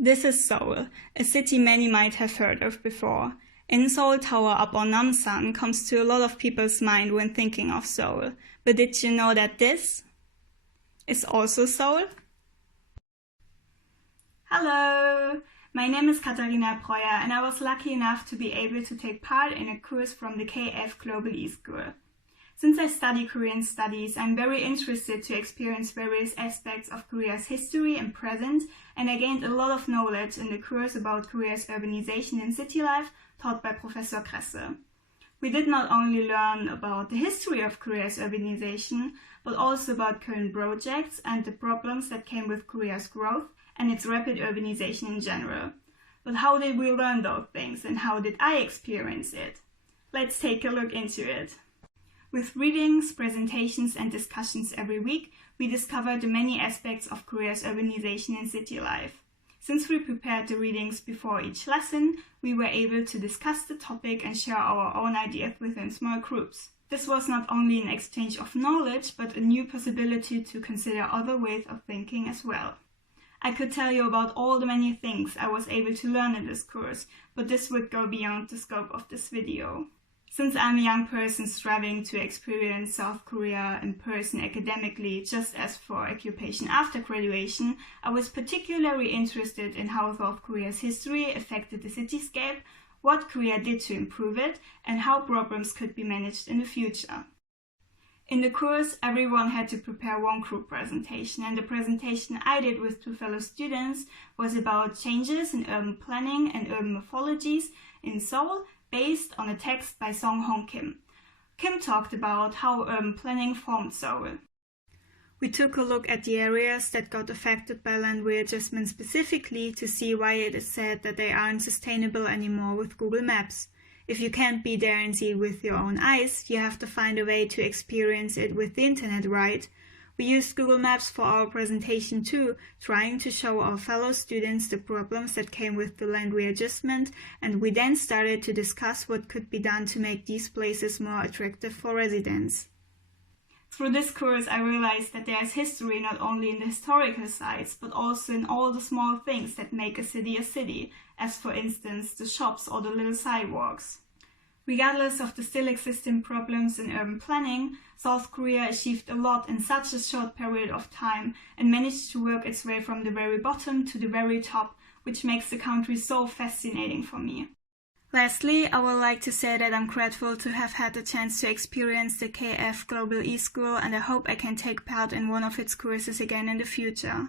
This is Seoul, a city many might have heard of before. In Seoul Tower up on Namsan comes to a lot of people's mind when thinking of Seoul. But did you know that this is also Seoul? Hello! My name is Katharina Bräuer and I was lucky enough to be able to take part in a course from the KF Global e-school. Since I study Korean studies, I'm very interested to experience various aspects of Korea's history and present, and I gained a lot of knowledge in the course about Korea's urbanization and city life taught by Professor Kresse. We did not only learn about the history of Korea's urbanization, but also about current projects and the problems that came with Korea's growth and its rapid urbanization in general. But how did we learn those things and how did I experience it? Let's take a look into it. With readings, presentations and discussions every week, we discovered the many aspects of Korea's urbanization and city life. Since we prepared the readings before each lesson, we were able to discuss the topic and share our own ideas within small groups. This was not only an exchange of knowledge, but a new possibility to consider other ways of thinking as well. I could tell you about all the many things I was able to learn in this course, but this would go beyond the scope of this video. Since I'm a young person striving to experience South Korea in person academically just as for occupation after graduation, I was particularly interested in how South Korea's history affected the cityscape, what Korea did to improve it, and how problems could be managed in the future. In the course, everyone had to prepare one group presentation, and the presentation I did with two fellow students was about changes in urban planning and urban morphologies in Seoul, based on a text by Song Hong Kim. Kim talked about how urban planning formed Seoul. We took a look at the areas that got affected by land readjustment specifically to see why it is said that they aren't sustainable anymore with Google Maps. If you can't be there and see it with your own eyes, you have to find a way to experience it with the internet, right? We used Google Maps for our presentation too, trying to show our fellow students the problems that came with the land readjustment, and we then started to discuss what could be done to make these places more attractive for residents. Through this course, I realized that there is history not only in the historical sites, but also in all the small things that make a city, as for instance the shops or the little sidewalks. Regardless of the still existing problems in urban planning, South Korea achieved a lot in such a short period of time and managed to work its way from the very bottom to the very top, which makes the country so fascinating for me. Lastly, I would like to say that I'm grateful to have had the chance to experience the KF Global e-school, and I hope I can take part in one of its courses again in the future.